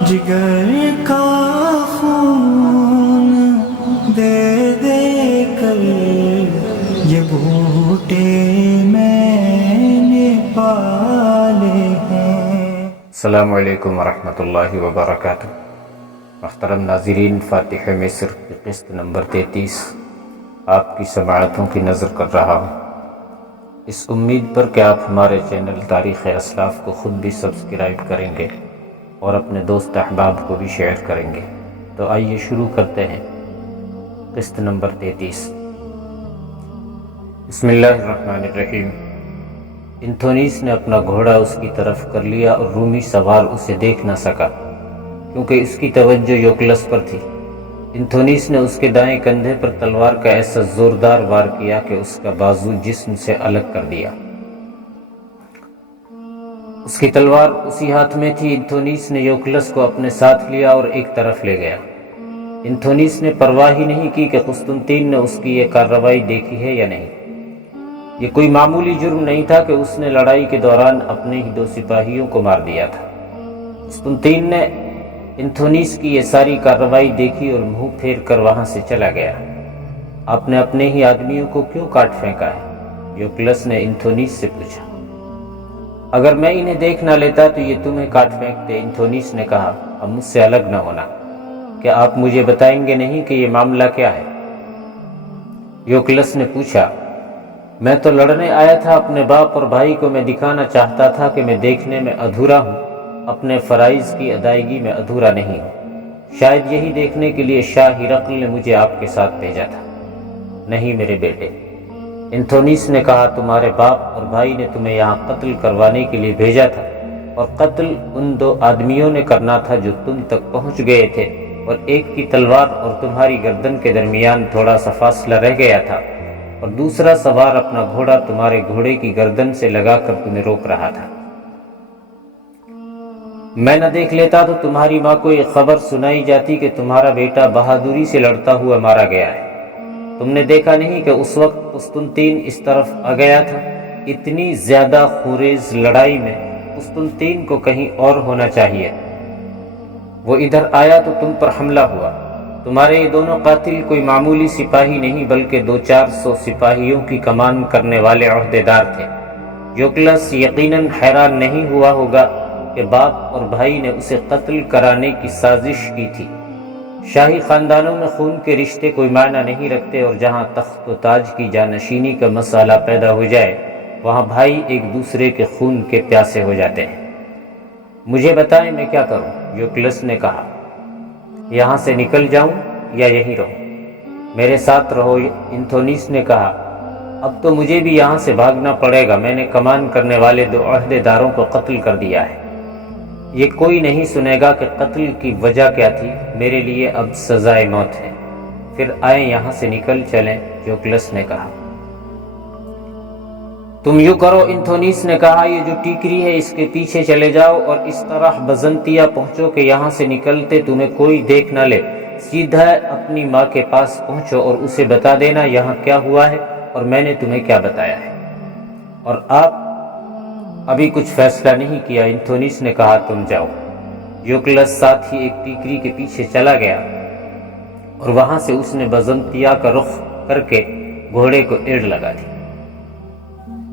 جگر کا خون دے دے کر یہ بوٹے میں نے پالے ہیں۔ السلام علیکم ورحمۃ اللہ وبرکاتہ۔ محترم ناظرین، فاتح مصر کی قسط نمبر 33 آپ کی سماعتوں کی نظر کر رہا ہوں، اس امید پر کہ آپ ہمارے چینل تاریخ اسلاف کو خود بھی سبسکرائب کریں گے اور اپنے دوست احباب کو بھی شیئر کریں گے۔ تو آئیے شروع کرتے ہیں قسط نمبر 33۔ بسم اللہ الرحمن الرحیم۔ انتھونیس نے اپنا گھوڑا اس کی طرف کر لیا اور رومی سوار اسے دیکھ نہ سکا کیونکہ اس کی توجہ یوکلس پر تھی۔ انتھونیس نے اس کے دائیں کندھے پر تلوار کا ایسا زوردار وار کیا کہ اس کا بازو جسم سے الگ کر دیا۔ اس کی تلوار اسی ہاتھ میں تھی۔ انتھونیس نے یوکلس کو اپنے ساتھ لیا اور ایک طرف لے گیا۔ انتھونیس نے پرواہ ہی نہیں کی کہ قسطنطین نے اس کی یہ کارروائی دیکھی ہے یا نہیں۔ یہ کوئی معمولی جرم نہیں تھا کہ اس نے لڑائی کے دوران اپنے ہی 2 سپاہیوں کو مار دیا تھا۔ قسطنطین نے انتھونیس کی یہ ساری کارروائی دیکھی اور منہ پھیر کر وہاں سے چلا گیا۔ آپ نے اپنے ہی آدمیوں کو کیوں کاٹ پھینکا ہے؟ یوکلس نے انتھونیس سے پوچھا۔ اگر میں انہیں دیکھ نہ لیتا تو یہ تمہیں کاٹ پھینکتے۔ انتھونیس نے کہا، اب مجھ سے الگ نہ ہونا۔ کیا آپ مجھے بتائیں گے نہیں کہ یہ معاملہ کیا ہے؟ یوکلس نے پوچھا، میں تو لڑنے آیا تھا۔ اپنے باپ اور بھائی کو میں دکھانا چاہتا تھا کہ میں دیکھنے میں ادھورا ہوں، اپنے فرائض کی ادائیگی میں ادھورا نہیں ہوں۔ شاید یہی دیکھنے کے لیے شاہ ہرقل نے مجھے آپ کے ساتھ بھیجا تھا۔ نہیں میرے بیٹے، انتھونیس نے کہا، تمہارے باپ اور بھائی نے تمہیں یہاں قتل کروانے کے لیے بھیجا تھا، اور قتل ان 2 آدمیوں نے کرنا تھا جو تم تک پہنچ گئے تھے، اور ایک کی تلوار اور تمہاری گردن کے درمیان تھوڑا سا فاصلہ رہ گیا تھا، اور دوسرا سوار اپنا گھوڑا تمہارے گھوڑے کی گردن سے لگا کر تمہیں روک رہا تھا۔ میں نہ دیکھ لیتا تو تمہاری ماں کو یہ خبر سنائی جاتی کہ تمہارا بیٹا بہادری سے لڑتا ہوا مارا گیا ہے۔ تم نے دیکھا نہیں کہ اس وقت قسطنطین اس طرف آ گیا تھا؟ اتنی زیادہ خونریز لڑائی میں قسطنطین کو کہیں اور ہونا چاہیے۔ وہ ادھر آیا تو تم پر حملہ ہوا۔ تمہارے یہ دونوں قاتل کوئی معمولی سپاہی نہیں بلکہ 200-400 سپاہیوں کی کمان کرنے والے عہدیدار تھے۔ یوکلس یقیناً حیران نہیں ہوا ہوگا کہ باپ اور بھائی نے اسے قتل کرانے کی سازش کی تھی۔ شاہی خاندانوں میں خون کے رشتے کوئی معنی نہیں رکھتے، اور جہاں تخت و تاج کی جانشینی کا مسئلہ پیدا ہو جائے وہاں بھائی ایک دوسرے کے خون کے پیاسے ہو جاتے ہیں۔ مجھے بتائیں میں کیا کروں؟ یوکلس نے کہا، یہاں سے نکل جاؤں یا یہیں رہوں؟ میرے ساتھ رہو۔ انتھونیس نے کہا، اب تو مجھے بھی یہاں سے بھاگنا پڑے گا۔ میں نے کمان کرنے والے 2 عہدیداروں کو قتل کر دیا ہے۔ یہ کوئی نہیں سنے گا کہ قتل کی وجہ کیا تھی۔ میرے لیے اب سزائے موت ہے۔ پھر آئیں یہاں سے نکل چلیں، یوکلس نے کہا۔ تم یوں کرو، انتھونیس نے کہا، یہ جو ٹیکری ہے اس کے پیچھے چلے جاؤ اور اس طرح بزنطیہ پہنچو کہ یہاں سے نکلتے تمہیں کوئی دیکھ نہ لے۔ سیدھا اپنی ماں کے پاس پہنچو اور اسے بتا دینا یہاں کیا ہوا ہے اور میں نے تمہیں کیا بتایا ہے۔ اور آپ ابھی کچھ فیصلہ نہیں کیا؟ انتھونیس نے کہا، تم جاؤ۔ یوکلس ساتھ ہی ایک ٹیکری کے پیچھے چلا گیا اور وہاں سے اس نے بزنطیہ کا رخ کر کے گھوڑے کو ایڑ لگا دی۔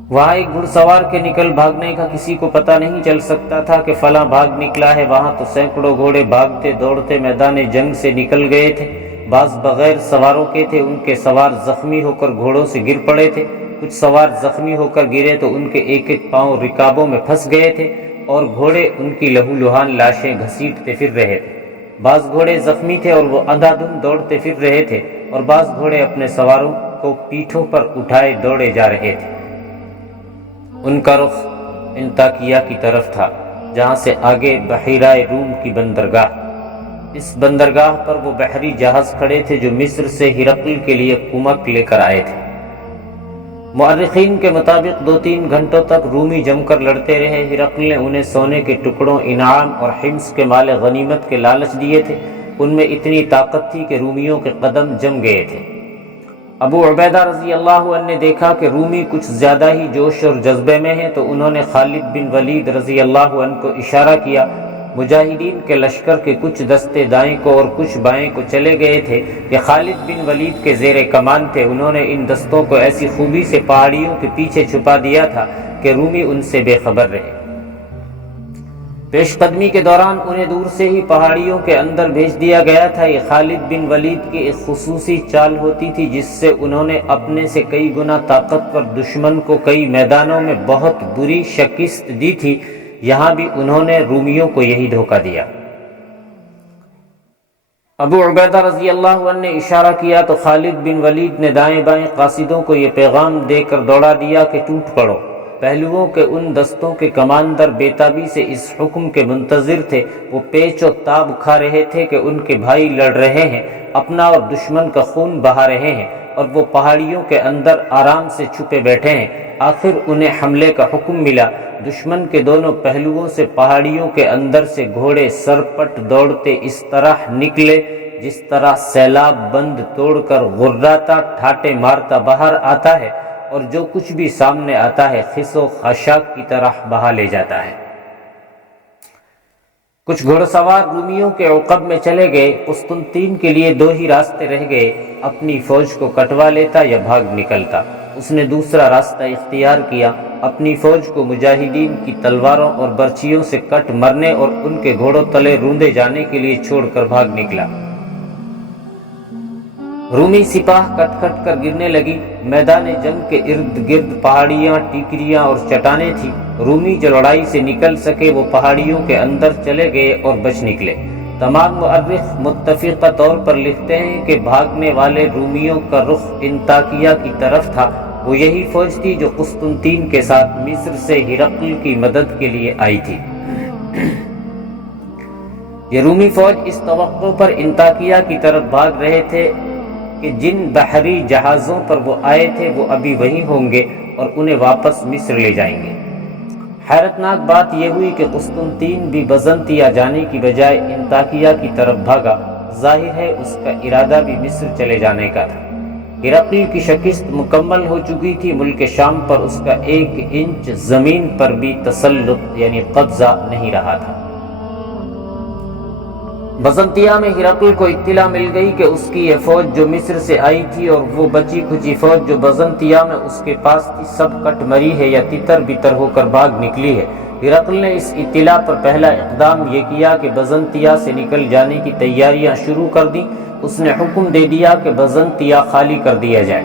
وہاں ایک گھڑ سوار کے نکل بھاگنے کا کسی کو پتہ نہیں چل سکتا تھا کہ فلاں بھاگ نکلا ہے۔ وہاں تو سینکڑوں گھوڑے بھاگتے دوڑتے میدان جنگ سے نکل گئے تھے۔ بعض بغیر سواروں کے تھے، ان کے سوار زخمی ہو کر گھوڑوں سے گر پڑے تھے۔ کچھ سوار زخمی ہو کر گرے تو ان کے ایک ایک پاؤں رکابوں میں پھنس گئے تھے اور گھوڑے ان کی لہو لہان لاشیں گھسیٹتے پھر رہے تھے۔ بعض گھوڑے زخمی تھے اور وہ اندھا دھند دوڑتے پھر رہے تھے، اور بعض گھوڑے اپنے سواروں کو پیٹھوں پر اٹھائے دوڑے جا رہے تھے۔ ان کا رخ انطاکیہ کی طرف تھا، جہاں سے آگے بحیرہ روم کی بندرگاہ۔ اس بندرگاہ پر وہ بحری جہاز کھڑے تھے جو مصر سے ہرقل کے لیے کمک لے کر آئے تھے۔ مورخین کے مطابق 2-3 گھنٹوں تک رومی جم کر لڑتے رہے۔ ہرقل نے انہیں سونے کے ٹکڑوں، انعام اور حمص کے مال غنیمت کے لالچ دیے تھے۔ ان میں اتنی طاقت تھی کہ رومیوں کے قدم جم گئے تھے۔ ابو عبیدہ رضی اللہ عنہ نے دیکھا کہ رومی کچھ زیادہ ہی جوش اور جذبے میں ہیں، تو انہوں نے خالد بن ولید رضی اللہ عنہ کو اشارہ کیا۔ مجاہدین کے لشکر کے کچھ دستے دائیں کو اور کچھ بائیں کو چلے گئے تھے کہ خالد بن ولید کے زیر کمان تھے۔ انہوں نے ان دستوں کو ایسی خوبی سے پہاڑیوں کے پیچھے چھپا دیا تھا کہ رومی ان سے بے خبر رہے۔ پیش قدمی کے دوران انہیں دور سے ہی پہاڑیوں کے اندر بھیج دیا گیا تھا۔ یہ خالد بن ولید کی ایک خصوصی چال ہوتی تھی جس سے انہوں نے اپنے سے کئی گنا طاقتور دشمن کو کئی میدانوں میں بہت بری شکست دی تھی۔ یہاں بھی انہوں نے رومیوں کو یہی دھوکہ دیا۔ ابو عبیدہ رضی اللہ عنہ نے اشارہ کیا تو خالد بن ولید نے دائیں بائیں قاصدوں کو یہ پیغام دے کر دوڑا دیا کہ ٹوٹ پڑو۔ پہلوؤں کے ان دستوں کے کماندر بےتابی سے اس حکم کے منتظر تھے۔ وہ پیچ و تاب کھا رہے تھے کہ ان کے بھائی لڑ رہے ہیں، اپنا اور دشمن کا خون بہا رہے ہیں، اور وہ پہاڑیوں کے اندر آرام سے چھپے بیٹھے ہیں۔ آخر انہیں حملے کا حکم ملا۔ دشمن کے دونوں پہلوؤں سے پہاڑیوں کے اندر سے گھوڑے سرپٹ دوڑتے اس طرح نکلے جس طرح سیلاب بند توڑ کر غراتا ٹھاٹے مارتا باہر آتا ہے، اور جو کچھ بھی سامنے آتا ہے خس و خاشاک کی طرح بہا لے جاتا ہے۔ کچھ گھوڑ سوار رومیوں کے عقب میں چلے گئے۔ قسطنطین کے لیے دو ہی راستے رہ گئے، اپنی فوج کو کٹوا لیتا یا بھاگ نکلتا۔ اس نے دوسرا راستہ اختیار کیا، اپنی فوج کو مجاہدین کی تلواروں اور برچھیوں سے کٹ مرنے اور ان کے گھوڑوں تلے روندے جانے کے لیے چھوڑ کر بھاگ نکلا۔ رومی سپاہ کٹ کٹ کر گرنے لگی۔ میدان جنگ کے ارد گرد پہاڑیاں، ٹیکریاں اور چٹانیں تھیں۔ رومی جو لڑائی سے نکل سکے وہ پہاڑیوں کے اندر چلے گئے اور بچ نکلے۔ تمام مؤرخ متفقہ طور پر لکھتے ہیں کہ بھاگنے والے رومیوں کا رخ انطاکیہ کی طرف تھا۔ وہ یہی فوج تھی جو قسطنطین کے ساتھ مصر سے ہرقل کی مدد کے لیے آئی تھی۔ یہ رومی فوج اس توقع پر انطاکیہ کی طرف بھاگ رہے تھے کہ جن بحری جہازوں پر وہ آئے تھے وہ ابھی وہیں ہوں گے اور انہیں واپس مصر لے جائیں گے۔ حیرتناک بات یہ ہوئی کہ قسطنطین بھی بزنطیہ جانے کی بجائے انطاکیہ کی طرف بھاگا۔ ظاہر ہے اس کا ارادہ بھی مصر چلے جانے کا تھا۔ ہرقل کی شکست مکمل ہو چکی تھی۔ ملک شام پر اس کا 1 انچ زمین پر بھی تسلط یعنی قبضہ نہیں رہا تھا۔ بزنطیہ میں ہرقل کو اطلاع مل گئی کہ اس کی یہ فوج جو مصر سے آئی تھی اور وہ بچی کھچی فوج جو بزنطیہ میں اس کے پاس تھی سب کٹ مری ہے یا تتر بتر ہو کر بھاگ نکلی ہے۔ ہرقل نے اس اطلاع پر پہلا اقدام یہ کیا کہ بزنطیہ سے نکل جانے کی تیاریاں شروع کر دیں۔ اس نے حکم دے دیا کہ بزنطیہ خالی کر دیا جائے۔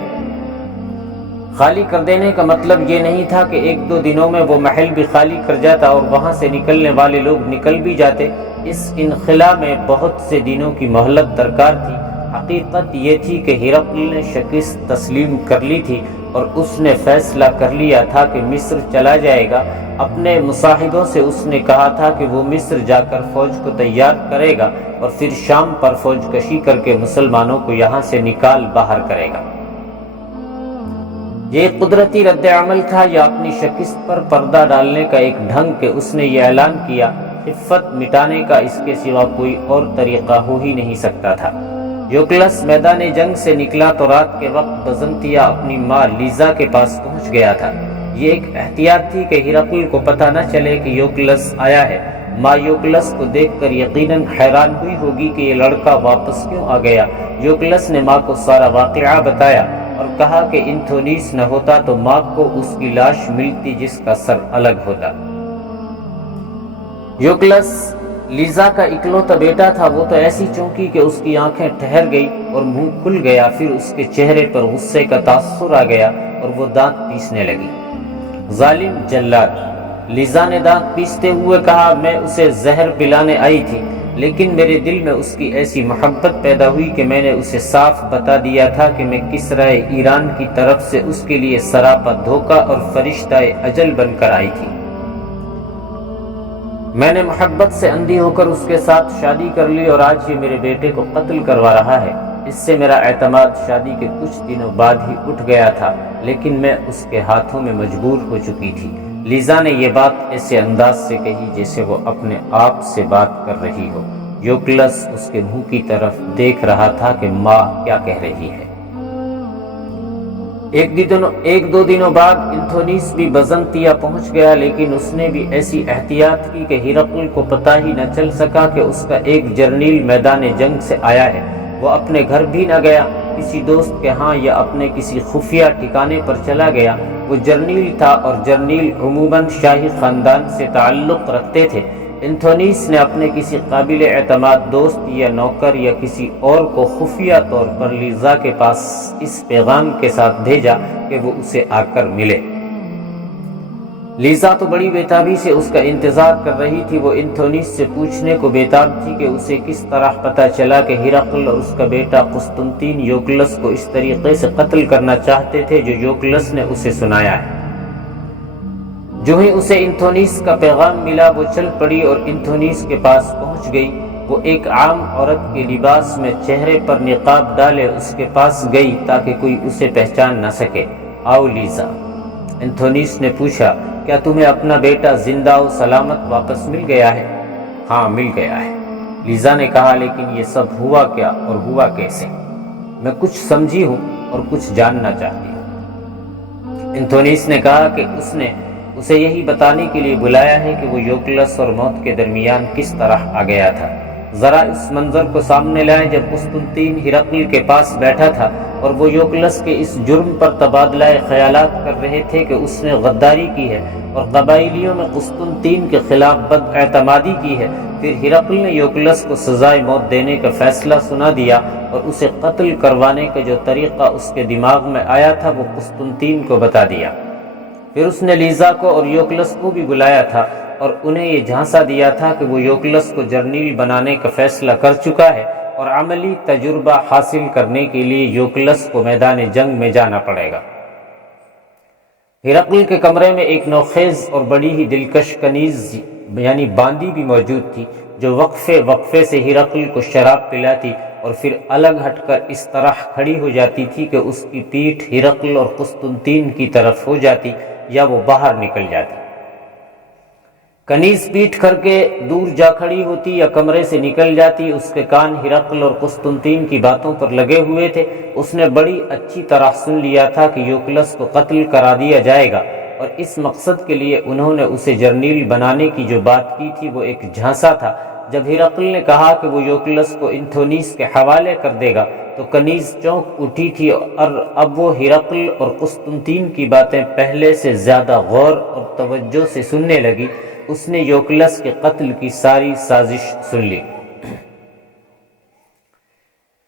خالی کر دینے کا مطلب یہ نہیں تھا کہ 1-2 دنوں میں وہ محل بھی خالی کر جاتا اور وہاں سے نکلنے والے لوگ نکل بھی جاتے۔ اس انخلاء میں بہت سے دنوں کی مہلت درکار تھی۔ حقیقت یہ تھی کہ ہرقل نے شکست تسلیم کر لی تھی اور اس نے فیصلہ کر لیا تھا کہ مصر چلا جائے گا۔ اپنے مصاحبوں سے اس نے کہا تھا کہ وہ مصر جا کر فوج کو تیار کرے گا اور پھر شام پر فوج کشی کر کے مسلمانوں کو یہاں سے نکال باہر کرے گا۔ یہ قدرتی رد عمل تھا یا اپنی شکست پر پردہ ڈالنے کا ایک ڈھنگ کہ اس نے یہ اعلان کیا، خفت مٹانے کا اس کے سوا کوئی اور طریقہ ہو ہی نہیں سکتا تھا۔ یوکلس میدان جنگ سے نکلا تو رات کے وقت بزنطیہ اپنی ماں لیزا کے پاس پہنچ گیا تھا۔ یہ ایک احتیاط تھی کہ ہرقل کو پتہ نہ چلے کہ یوکلس آیا ہے۔ ماں یوکلس کو دیکھ کر یقیناً حیران ہوئی ہوگی کہ یہ لڑکا واپس کیوں آ گیا۔ یوکلس نے ماں کو سارا واقعہ بتایا اور کہا کہ انتھونیس نہ ہوتا تو ماں کو اس کی لاش ملتی جس کا سر الگ ہوتا۔ یوکلس لیزا کا اکلوتا بیٹا تھا۔ وہ تو ایسی چونکی کہ اس کی آنکھیں ٹھہر گئی اور منہ کھل گیا، پھر اس کے چہرے پر غصے کا تاثر آ گیا اور وہ دانت پیسنے لگی۔ ظالم جلاد! لیزا نے دانت پیستے ہوئے کہا، میں اسے زہر پلانے آئی تھی، لیکن میرے دل میں اس کی ایسی محبت پیدا ہوئی کہ میں نے اسے صاف بتا دیا تھا کہ میں کسرا ایران کی طرف سے اس کے لیے سراپا دھوکہ اور فرشتہ اجل بن کر آئی تھی۔ میں نے محبت سے اندھی ہو کر اس کے ساتھ شادی کر لی اور آج یہ میرے بیٹے کو قتل کروا رہا ہے۔ اس سے میرا اعتماد شادی کے کچھ دنوں بعد ہی اٹھ گیا تھا، لیکن میں اس کے ہاتھوں میں مجبور ہو چکی تھی۔ لیزا نے یہ بات ایسے انداز سے کہی جیسے وہ اپنے آپ سے بات کر رہی ہو۔ یوکلس اس کے منہ کی طرف دیکھ رہا تھا کہ ماں کیا کہہ رہی ہے۔ ایک دو دنوں بعد انتھونیس بھی بزنطیہ پہنچ گیا، لیکن اس نے بھی ایسی احتیاط کی کہ ہرقل کو پتہ ہی نہ چل سکا کہ اس کا ایک جرنیل میدان جنگ سے آیا ہے۔ وہ اپنے گھر بھی نہ گیا، کسی دوست کے ہاں یا اپنے کسی خفیہ ٹھکانے پر چلا گیا۔ وہ جرنیل تھا اور جرنیل عموماً شاہی خاندان سے تعلق رکھتے تھے۔ انتھونیس نے اپنے کسی قابل اعتماد دوست یا نوکر یا کسی اور کو خفیہ طور پر لیزا کے پاس اس پیغام کے ساتھ بھیجا کہ وہ اسے آ کر ملے۔ لیزا تو بڑی بےتابی سے اس کا انتظار کر رہی تھی۔ وہ انتھونیس سے پوچھنے کو بےتاب تھی کہ اسے کس طرح پتہ چلا کہ ہرقل اور اس کا بیٹا قسطنطین یوکلس کو اس طریقے سے قتل کرنا چاہتے تھے جو یوکلس نے اسے سنایا ہے۔ جو ہی اسے انتھونیس کا پیغام ملا، وہ چل پڑی اور انتھونیس کے پاس پہنچ گئی۔ وہ ایک عام عورت کے لباس میں چہرے پر نقاب ڈالے اس کے پاس گئی تاکہ کوئی اسے پہچان نہ سکے۔ آؤ لیزا، انتھونیس نے پوچھا، کیا تمہیں اپنا بیٹا زندہ و سلامت واپس مل گیا ہے؟ ہاں، مل گیا ہے، لیزا نے کہا، لیکن یہ سب ہوا کیا اور ہوا کیسے؟ میں کچھ سمجھی ہوں اور کچھ جاننا چاہتی ہوں۔ انتھونیس نے کہا کہ اس نے اسے یہی بتانے کے لیے بلایا ہے کہ وہ یوکلس اور موت کے درمیان کس طرح آ گیا تھا۔ ذرا اس منظر کو سامنے لائیں جب قسطنطین ہرقل کے پاس بیٹھا تھا اور وہ یوکلس کے اس جرم پر تبادلہ خیالات کر رہے تھے کہ اس نے غداری کی ہے اور قبائلیوں میں قسطنطین کے خلاف بد اعتمادی کی ہے۔ پھر ہرقل نے یوکلس کو سزائے موت دینے کا فیصلہ سنا دیا اور اسے قتل کروانے کا جو طریقہ اس کے دماغ میں آیا تھا وہ قسطنطین کو بتا دیا۔ پھر اس نے لیزا کو اور یوکلس کو بھی بلایا تھا اور انہیں یہ جھانسا دیا تھا کہ وہ یوکلس کو جرنیل بنانے کا فیصلہ کر چکا ہے اور عملی تجربہ حاصل کرنے کے لیے یوکلس کو میدان جنگ میں جانا پڑے گا۔ ہرقل کے کمرے میں ایک نوخیز اور بڑی ہی دلکش کنیز یعنی باندی بھی موجود تھی، جو وقفے سے ہرقل کو شراب پلاتی اور پھر الگ ہٹ کر اس طرح کھڑی ہو جاتی تھی کہ اس کی پیٹھ ہرقل اور قسطنطین کی طرف ہو جاتی یا وہ باہر نکل جاتی۔ کنیز پیٹ کر کے دور جا کھڑی ہوتی یا کمرے سے نکل جاتی۔ اس کے کان ہرقل اور قسطنطین کی باتوں پر لگے ہوئے تھے۔ اس نے بڑی اچھی طرح سن لیا تھا کہ یوکلس کو قتل کرا دیا جائے گا، اور اس مقصد کے لیے انہوں نے اسے جرنیل بنانے کی جو بات کی تھی وہ ایک جھانسا تھا۔ جب ہرقل نے کہا کہ وہ یوکلس کو انتھونیس کے حوالے کر دے گا تو کنیز چونک اٹھی تھی اور اب وہ ہرقل اور قسطنطین کی باتیں پہلے سے زیادہ غور اور توجہ سے سننے لگی۔ اس نے یوکلس کے قتل کی ساری سازش سن لی۔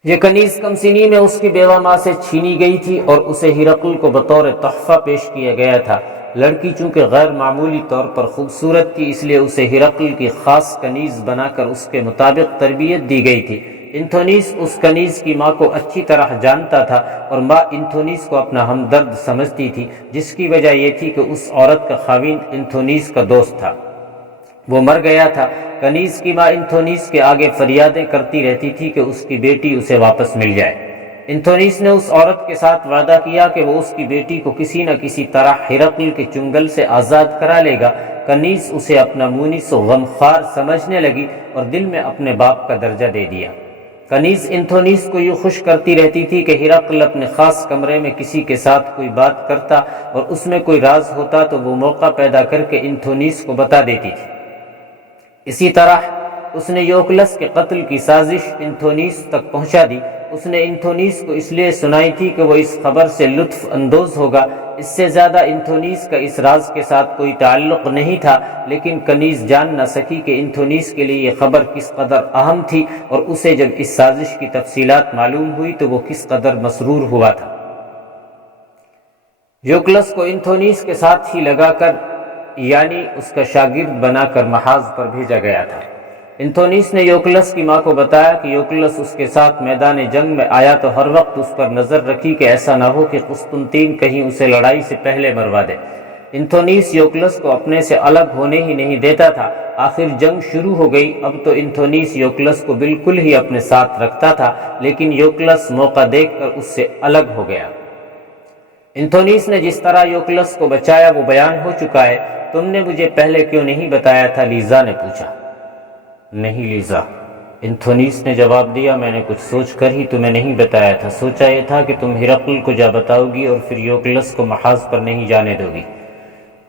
یہ کنیز کم سنی میں اس کی بیوہ ماں سے چھینی گئی تھی اور اسے ہرقل کو بطور تحفہ پیش کیا گیا تھا۔ لڑکی چونکہ غیر معمولی طور پر خوبصورت تھی، اس لیے اسے ہرقل کی خاص کنیز بنا کر اس کے مطابق تربیت دی گئی تھی۔ انتھونیس اس کنیز کی ماں کو اچھی طرح جانتا تھا اور ماں انتھونیس کو اپنا ہمدرد سمجھتی تھی، جس کی وجہ یہ تھی کہ اس عورت کا خاوند انتھونیس کا دوست تھا۔ وہ مر گیا تھا۔ کنیز کی ماں انتھونیس کے آگے فریادیں کرتی رہتی تھی کہ اس کی بیٹی اسے واپس مل جائے۔ انتھونیس نے اس عورت کے ساتھ وعدہ کیا کہ وہ اس کی بیٹی کو کسی نہ کسی طرح ہرقل کے چنگل سے آزاد کرا لے گا۔ کنیز اسے اپنا مونس و غمخوار سمجھنے لگی اور دل میں اپنے باپ کا درجہ دے دیا۔ کنیز انتھونیس کو یوں خوش کرتی رہتی تھی کہ ہرقل اپنے خاص کمرے میں کسی کے ساتھ کوئی بات کرتا اور اس میں کوئی راز ہوتا تو وہ موقع پیدا کر کے انتھونیس کو بتا دیتی تھی۔ اسی طرح اس نے یوکلس کے قتل کی سازش انتھونیس تک پہنچا دی۔ اس نے انتھونیس کو اس لیے سنائی تھی کہ وہ اس خبر سے لطف اندوز ہوگا۔ اس سے زیادہ انتھونیس کا اس راز کے ساتھ کوئی تعلق نہیں تھا، لیکن کنیز جان نہ سکی کہ انتھونیس کے لیے یہ خبر کس قدر اہم تھی اور اسے جب اس سازش کی تفصیلات معلوم ہوئی تو وہ کس قدر مسرور ہوا تھا۔ یوکلس کو انتھونیس کے ساتھ ہی لگا کر یعنی اس کا شاگرد بنا کر محاذ پر بھیجا گیا تھا۔ انتھونیس نے یوکلس کی ماں کو بتایا کہ یوکلس اس کے ساتھ میدان جنگ میں آیا تو ہر وقت اس پر نظر رکھی کہ ایسا نہ ہو کہ قسطنطین کہیں اسے لڑائی سے پہلے مروا دے۔ انتھونیس یوکلس کو اپنے سے الگ ہونے ہی نہیں دیتا تھا۔ آخر جنگ شروع ہو گئی۔ اب تو انتھونیس یوکلس کو بالکل ہی اپنے ساتھ رکھتا تھا، لیکن یوکلس موقع دیکھ کر اس سے الگ ہو گیا۔ انتھونیس نے جس طرح یوکلس کو بچایا وہ بیان ہو چکا ہے۔ تم نے مجھے پہلے کیوں نہیں بتایا تھا؟ لیزا نے پوچھا۔ نہیں لیزا، انتھونیس نے جواب دیا، میں نے کچھ سوچ کر ہی تمہیں نہیں بتایا تھا، سوچا یہ تھا کہ تم ہرقل کو جا بتاؤ گی اور پھر یوکلس کو محاذ پر نہیں جانے دو گی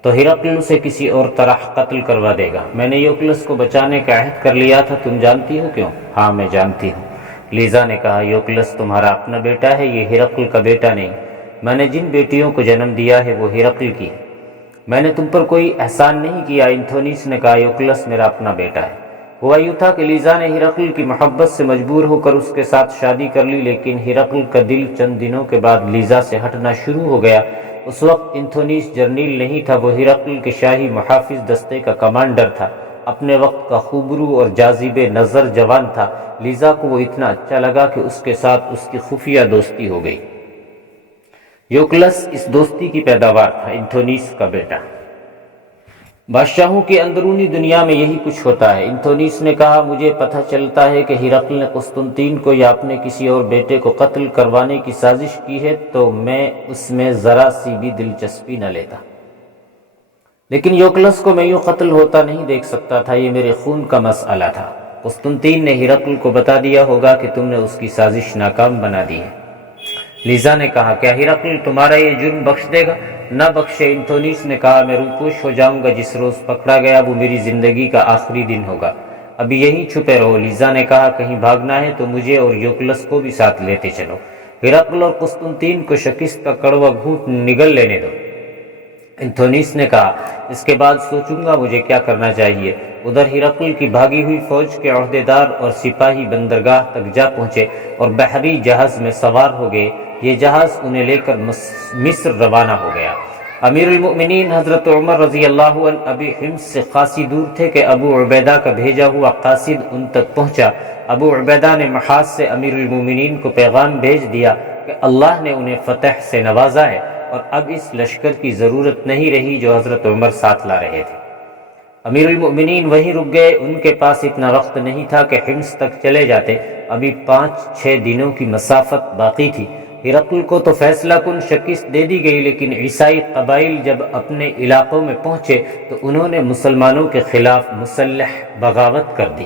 تو ہرقل اسے کسی اور طرح قتل کروا دے گا۔ میں نے یوکلس کو بچانے کا عہد کر لیا تھا، تم جانتی ہو کیوں؟ ہاں میں جانتی ہوں۔ لیزا نے کہا، یوکلس تمہارا اپنا بیٹا ہے، یہ ہرقل کا بیٹا نہیں۔ میں نے جن بیٹیوں کو جنم دیا ہے وہ ہرقل کی ہے، میں نے تم پر کوئی احسان نہیں کیا۔ انتھونیس نے کہا، یوکلس میرا اپنا بیٹا ہے۔ ہوا یوں تھا کہ لیزا نے ہرقل کی محبت سے مجبور ہو کر اس کے ساتھ شادی کر لی، لیکن ہرقل کا دل چند دنوں کے بعد لیزا سے ہٹنا شروع ہو گیا۔ اس وقت انتھونیس جرنیل نہیں تھا، وہ ہرقل کے شاہی محافظ دستے کا کمانڈر تھا، اپنے وقت کا خوبرو اور جاذب نظر جوان تھا۔ لیزا کو وہ اتنا اچھا لگا کہ اس کے ساتھ اس کی خفیہ دوستی ہو گئی۔ یوکلس اس دوستی کی پیداوار تھا، انتھونیس کا بیٹا۔ بادشاہوں کی اندرونی دنیا میں یہی کچھ ہوتا ہے۔ انتھونیس نے کہا، مجھے پتہ چلتا ہے کہ ہرقل نے قسطنطین کو یا اپنے کسی اور بیٹے کو قتل کروانے کی سازش کی ہے تو میں اس میں ذرا سی بھی دلچسپی نہ لیتا، لیکن یوکلس کو میں یوں قتل ہوتا نہیں دیکھ سکتا تھا، یہ میرے خون کا مسئلہ تھا۔ قسطنطین نے ہرقل کو بتا دیا ہوگا کہ تم نے اس کی سازش ناکام بنا دی ہے۔ لیزا نے کہا، کیا ہرقل تمہارا یہ جرم بخش دے گا؟ نہ بخشے۔ انتھونیس نے کہا، میں روپوش ہو جاؤں گا، جس روز پکڑا گیا وہ میری زندگی کا آخری دن ہوگا، ابھی یہیں چھپے رہو۔ لیزا نے کہا، کہیں بھاگنا ہے تو مجھے اور یوکلس کو بھی ساتھ لیتے چلو، ہرقل اور قسطنطین کو شکست کا کڑوا گھونٹ نگل لینے دو۔ انتھونیس نے کہا، اس کے بعد سوچوں گا مجھے کیا کرنا چاہیے۔ ادھر ہرقل کی بھاگی ہوئی فوج کے عہدیدار اور سپاہی بندرگاہ تک جا پہنچے اور بحری جہاز میں سوار ہو گئے۔ یہ جہاز انہیں لے کر مصر روانہ ہو گیا۔ امیر المؤمنین حضرت عمر رضی اللہ عنہ ابھی حمص سے خاصی دور تھے کہ ابو عبیدہ کا بھیجا ہوا قاصد ان تک پہنچا۔ ابو عبیدہ نے محاذ سے امیر المؤمنین کو پیغام بھیج دیا کہ اللہ نے انہیں فتح سے نوازا ہے اور اب اس لشکر کی ضرورت نہیں رہی جو حضرت عمر ساتھ لا رہے تھے۔ امیر المؤمنین وہیں رک گئے، ان کے پاس اتنا وقت نہیں تھا کہ حمص تک چلے جاتے، ابھی 5-6 دنوں کی مسافت باقی تھی۔ ہرقل کو تو فیصلہ کن شکست دے دی گئی، لیکن عیسائی قبائل جب اپنے علاقوں میں پہنچے تو انہوں نے مسلمانوں کے خلاف مسلح بغاوت کر دی۔